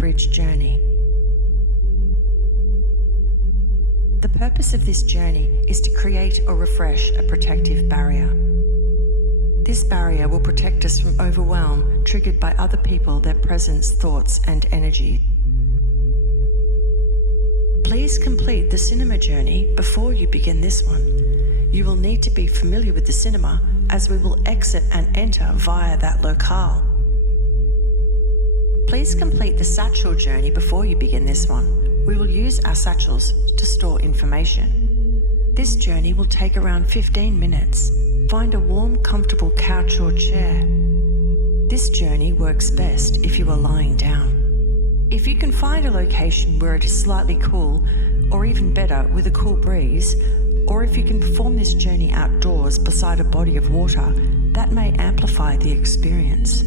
bridge journey. The purpose of this journey is to create or refresh a protective barrier. This barrier will protect us from overwhelm triggered by other people, their presence, thoughts, and energy. Please complete the cinema journey before you begin this one. You will need to be familiar with the cinema, as we will exit and enter via that locale. Please complete the satchel journey before you begin this one. We will use our satchels to store information. This journey will take around 15 minutes. Find a warm, comfortable couch or chair. This journey works best if you are lying down. If you can find a location where it is slightly cool, or even better, with a cool breeze, or if you can perform this journey outdoors beside a body of water, that may amplify the experience.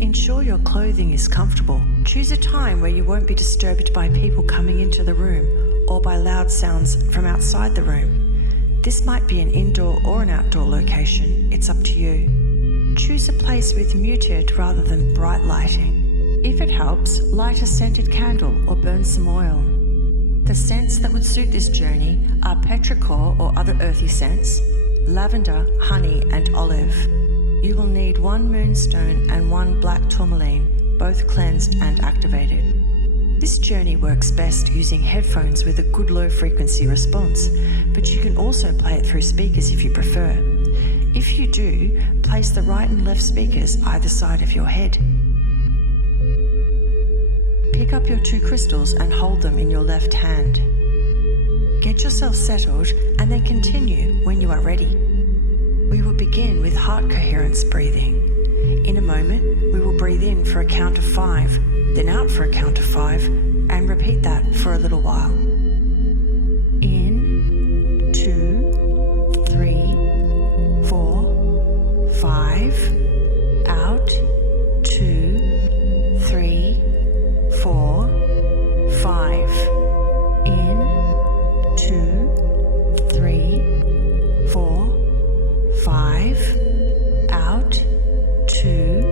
Ensure your clothing is comfortable. Choose a time where you won't be disturbed by people coming into the room or by loud sounds from outside the room. This might be an indoor or an outdoor location. It's up to you. Choose a place with muted rather than bright lighting. If it helps, light a scented candle or burn some oil. The scents that would suit this journey are petrichor or other earthy scents, lavender, honey, and olive. You will need 1 moonstone and 1 black tourmaline, both cleansed and activated. This journey works best using headphones with a good low frequency response, but you can also play it through speakers if you prefer. If you do, place the right and left speakers either side of your head. Pick up your 2 crystals and hold them in your left hand. Get yourself settled and then continue when you are ready. We will begin with heart coherence breathing. In a moment, we will breathe in for a count of 5, then out for a count of 5, and repeat that for a little while. In, 2, 3, 4, 5, out, 2, 3, 4, 5, in, 2, 3, 4, 5, out, 2,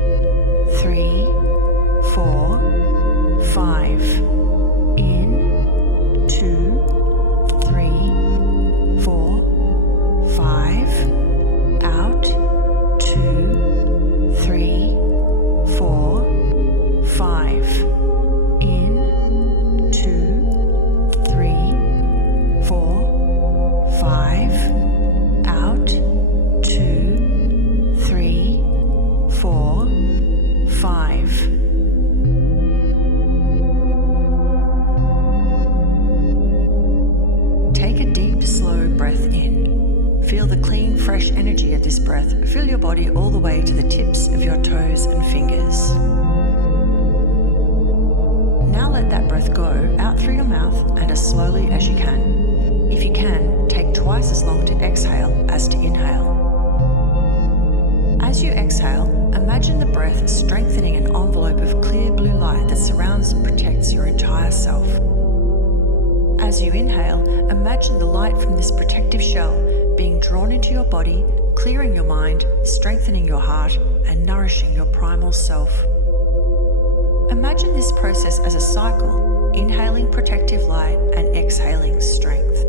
3, 4, 5, in, 2, 3, 4, 5, out, 2, 3, 4, 5, in, 2, 3, 4, 5, out, 2, 3, 4, 5. Take a deep, slow breath in. Feel the clean, fresh energy of this breath fill your body all the way to the tips of your toes and fingers. Now let that breath go out through your mouth and as slowly as you can. If you can, take twice as long to exhale as to inhale. As you exhale, imagine the breath strengthening an envelope of clear blue light that surrounds and protects your entire self. As you inhale, imagine the light from this protective shell being drawn into your body, clearing your mind, strengthening your heart, and nourishing your primal self. Imagine this process as a cycle, inhaling protective light and exhaling strength.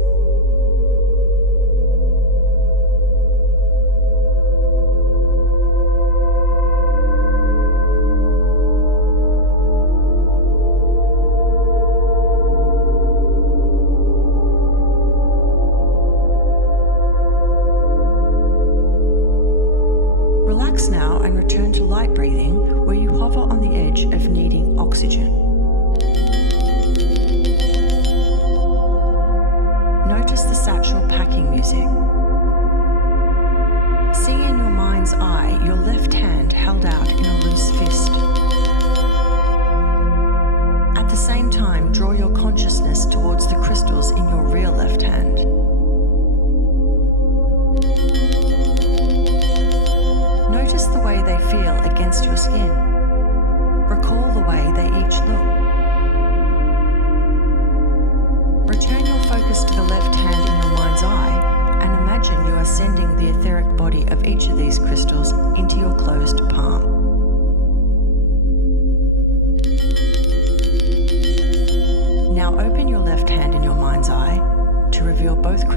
Relax now and return to light breathing, where you hover on the edge of needing oxygen. Notice the satchel packing music. See in your mind's eye your left hand held out in a loose fist. At the same time, draw your consciousness towards the crystals in your real left hand. Notice the way they feel against your skin. Recall the way they each look. Return your focus to the left hand in your mind's eye and imagine you are sending the etheric body of each of these crystals into your closed palm.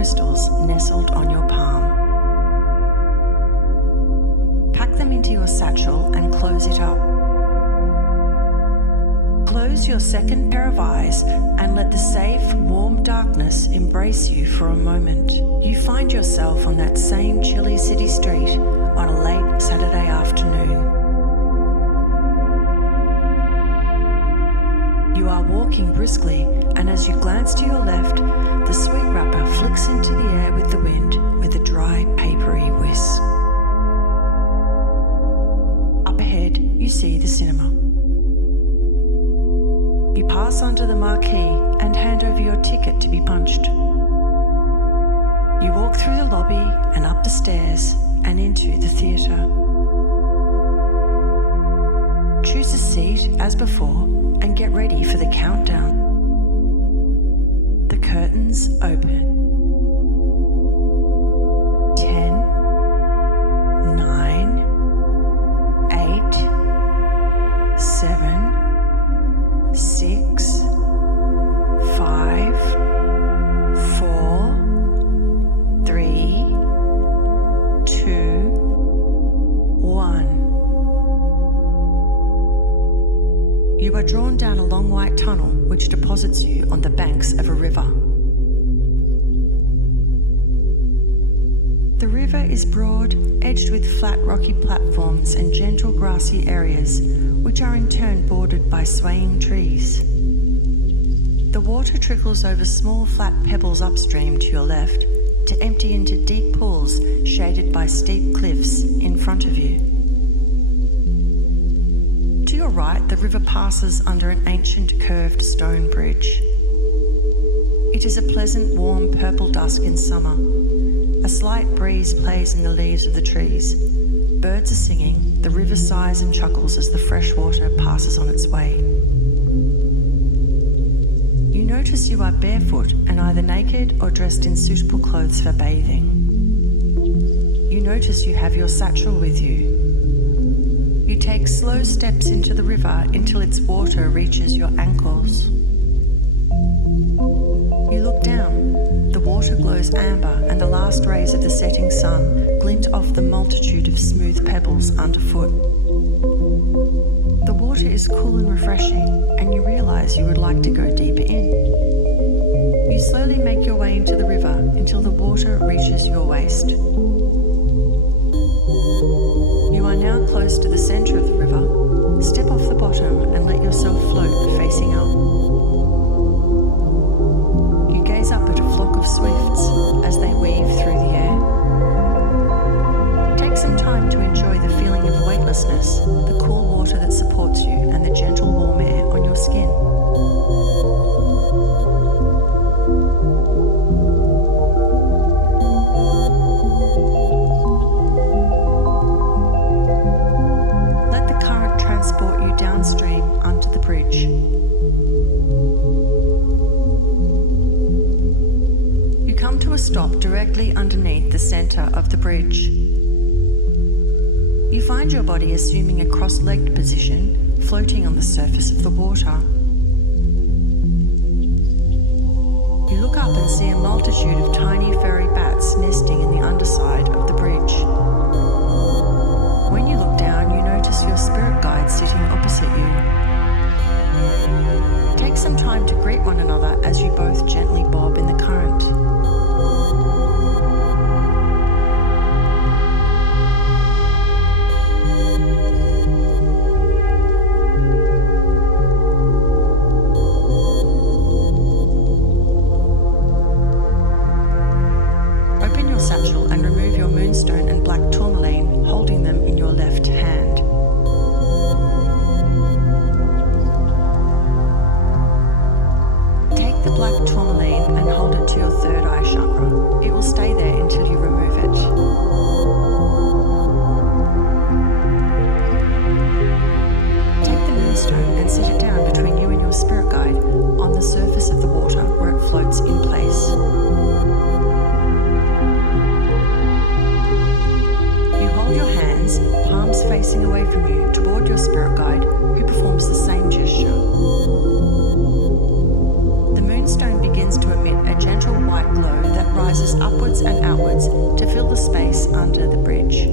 crystals nestled on your palm. Pack them into your satchel and close it up. Close your second pair of eyes and let the safe, warm darkness embrace you for a moment. You find yourself on that same chilly city street on a late Saturday afternoon. You are walking briskly, and as you glance to your left, the sweet wrapper flicks into the air with the wind with a dry, papery whisk. Up ahead, you see the cinema. You pass under the marquee and hand over your ticket to be punched. You walk through the lobby and up the stairs and into the theatre. Choose a seat as before and get ready for the countdown. The curtains open. 10, 9, 8, 7, 6, 5, 4, 3, 2, 1. You are drawn down a long white tunnel which deposits you on the banks of a river. The river is broad, edged with flat rocky platforms and gentle grassy areas, which are in turn bordered by swaying trees. The water trickles over small flat pebbles upstream to your left to empty into deep pools shaded by steep cliffs in front of you. To your right, the river passes under an ancient curved stone bridge. It is a pleasant, warm purple dusk in summer. A slight breeze plays in the leaves of the trees. Birds are singing, the river sighs and chuckles as the fresh water passes on its way. You notice you are barefoot and either naked or dressed in suitable clothes for bathing. You notice you have your satchel with you. You take slow steps into the river until its water reaches your ankles. You look down. The water glows amber and the last rays of the setting sun glint off the multitude of smooth pebbles underfoot. The water is cool and refreshing, and you realize you would like to go deeper in. You slowly make your way into the river until the water reaches your waist. You are now close to the center of the river. Step off the bottom and let yourself float facing up. You gaze up at a flock of swifts as they weave through the air. Take some time to enjoy the feeling of weightlessness, the cool water that supports you, and the gentle warm air on your skin. Let the current transport you downstream under the bridge. You come to a stop directly underneath the center of the bridge. You find your body assuming a cross-legged position, floating on the surface of the water. You look up and see a multitude of tiny furry bats nesting in the underside of the bridge. When you look down, you notice your spirit guide sitting opposite you. Take some time to greet one another as you both gently bob in the current. Open your satchel and remove your Moonstone and Black Tourmaline, holding them in your left hand. Take the Black Tourmaline and hold it to your third eye chakra. It will stay there until you remove it. Take the Moonstone and set it down between you and your spirit guide on the surface of the water where it floats in place. You hold your hands, palms facing away from you, toward your spirit guide, who performs the same gesture. The moon moonstone begins to emit a gentle white glow that rises upwards and outwards to fill the space under the bridge.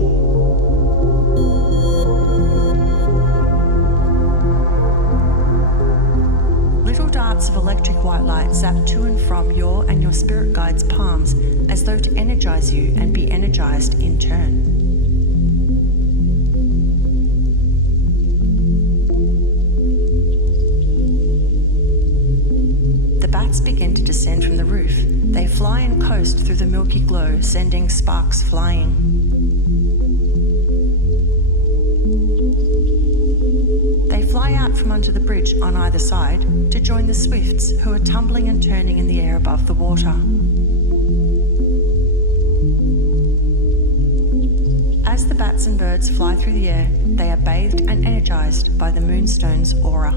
Little darts of electric white light zap to and from your and your spirit guide's palms as though to energize you and be energized in turn. Begin to descend from the roof. They fly and coast through the milky glow, sending sparks flying. They fly out from under the bridge on either side to join the swifts who are tumbling and turning in the air above the water. As the bats and birds fly through the air, they are bathed and energized by the moonstone's aura.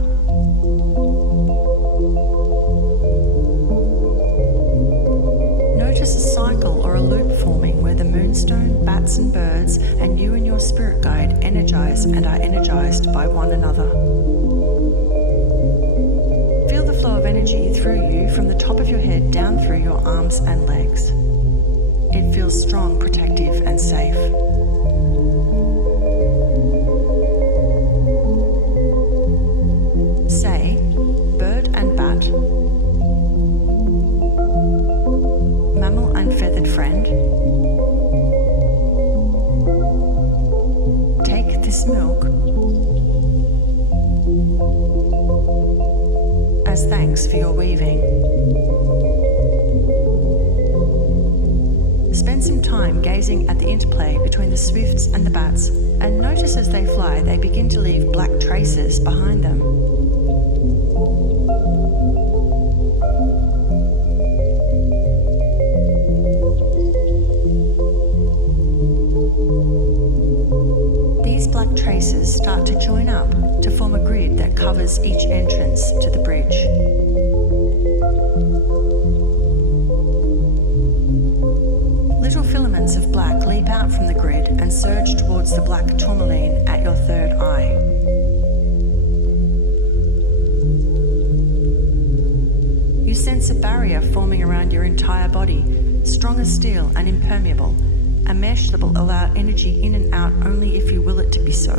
Notice a cycle or a loop forming where the moonstone, bats and birds, and you and your spirit guide energize and are energized by one another. Feel the flow of energy through you from the top of your head down through your arms and legs. It feels strong, protective, and safe. Say, bird and bat, mammal and feathered friend, take this milk as thanks for your weaving. Spend some time gazing at the interplay between the swifts and the bats, and notice as they fly, they begin to leave black traces behind them. These black traces start to join up to form a grid that covers each entrance to the bridge. Little filaments of black leap out from the grid and surge towards the black tourmaline at your third eye. You sense a barrier forming around your entire body, strong as steel and impermeable, a mesh that will allow energy in and out only if you will it to be so,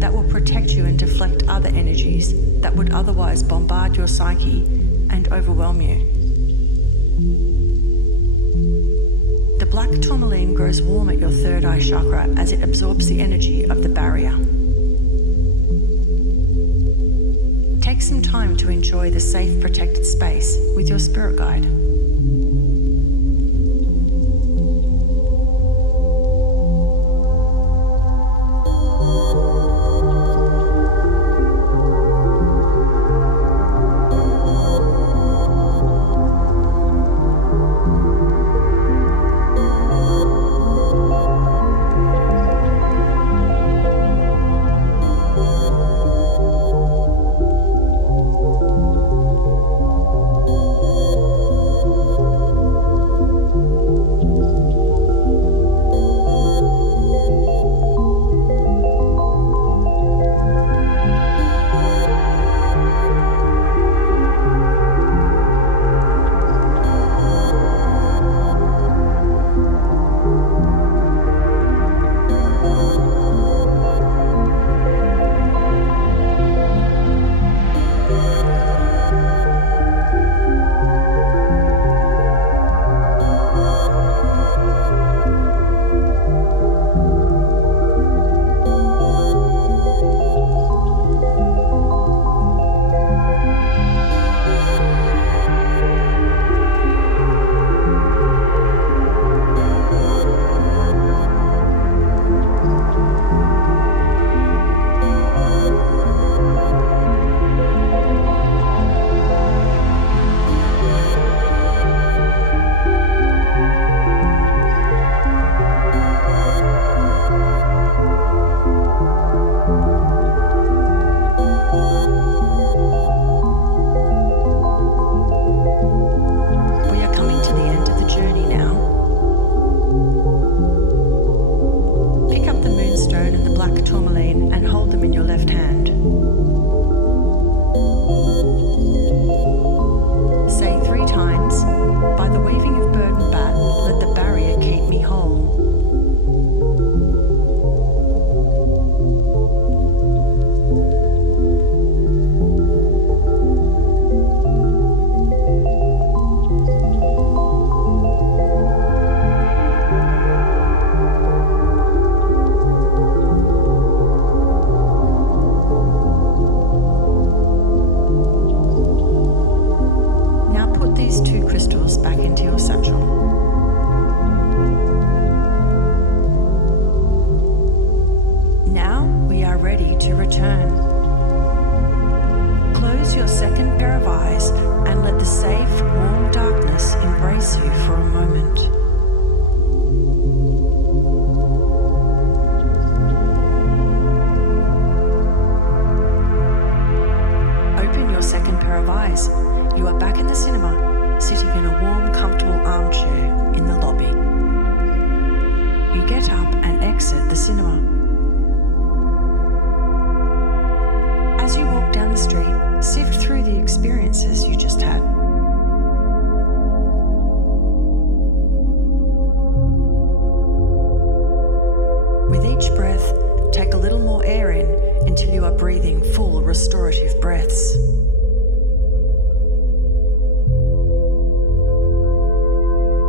that will protect you and deflect other energies that would otherwise bombard your psyche and overwhelm you. The black tourmaline grows warm at your third eye chakra as it absorbs the energy of the barrier. Take some time to enjoy the safe, protected space with your spirit guide. Say to return. Close your second pair of eyes and let the safe, warm darkness embrace you for a moment. Open your second pair of eyes. You are back in the cinema, sitting in a warm, comfortable armchair in the lobby. You get up and exit the cinema. As you walk down the street, sift through the experiences you just had. With each breath, take a little more air in until you are breathing full restorative breaths.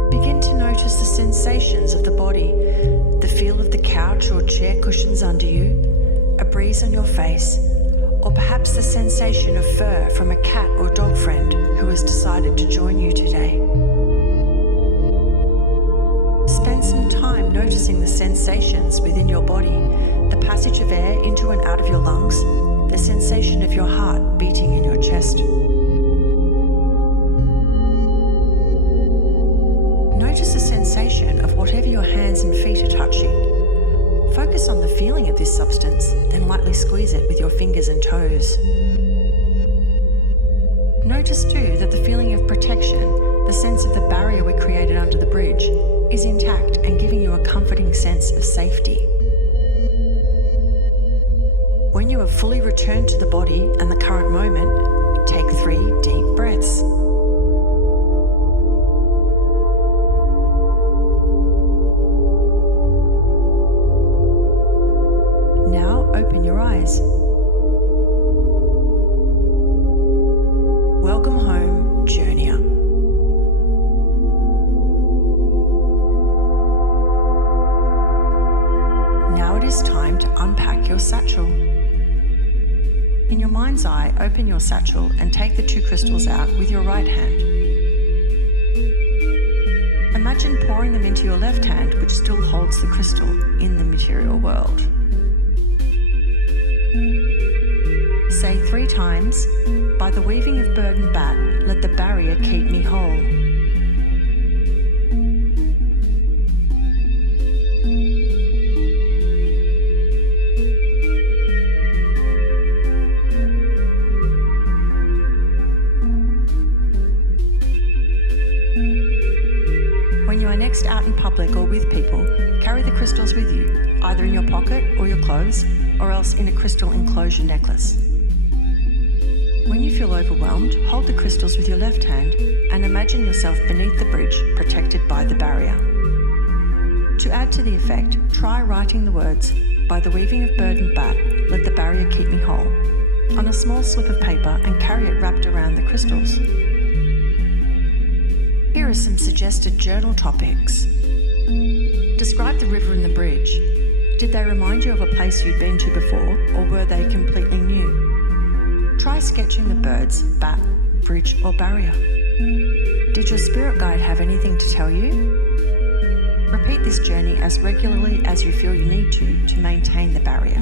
Begin to notice the sensations of the body, the feel of the couch or chair cushions under you, a breeze on your face, or perhaps the sensation of fur from a cat or dog friend who has decided to join you today. Spend some time noticing the sensations within your body, the passage of air into and out of your lungs, the sensation of your heart beating in your chest. Notice the sensation of whatever your hands and feet are touching. Focus on the feeling of this substance, then lightly squeeze it with your fingers and toes. Notice too that the feeling of protection, the sense of the barrier we created under the bridge, is intact and giving you a comforting sense of safety. When you have fully returned to the body and the current moment, take 3 deep breaths. Open your eyes. Welcome home, journeyer. Now it is time to unpack your satchel. In your mind's eye, open your satchel and take the 2 crystals out with your right hand. Imagine pouring them into your left hand, which still holds the crystal in the material world. Say 3 times, by the weaving of bird and bat, let the barrier keep me whole. When you are next out in public or with people, carry the crystals with you, either in your pocket or your clothes, or else in a crystal enclosure necklace. When you feel overwhelmed, hold the crystals with your left hand and imagine yourself beneath the bridge, protected by the barrier. To add to the effect, try writing the words, by the weaving of bird and bat, let the barrier keep me whole, on a small slip of paper and carry it wrapped around the crystals. Here are some suggested journal topics. Describe the river and the bridge. Did they remind you of a place you'd been to before, or were they completely new? Try sketching the birds, bat, bridge or barrier. Did your spirit guide have anything to tell you? Repeat this journey as regularly as you feel you need to maintain the barrier.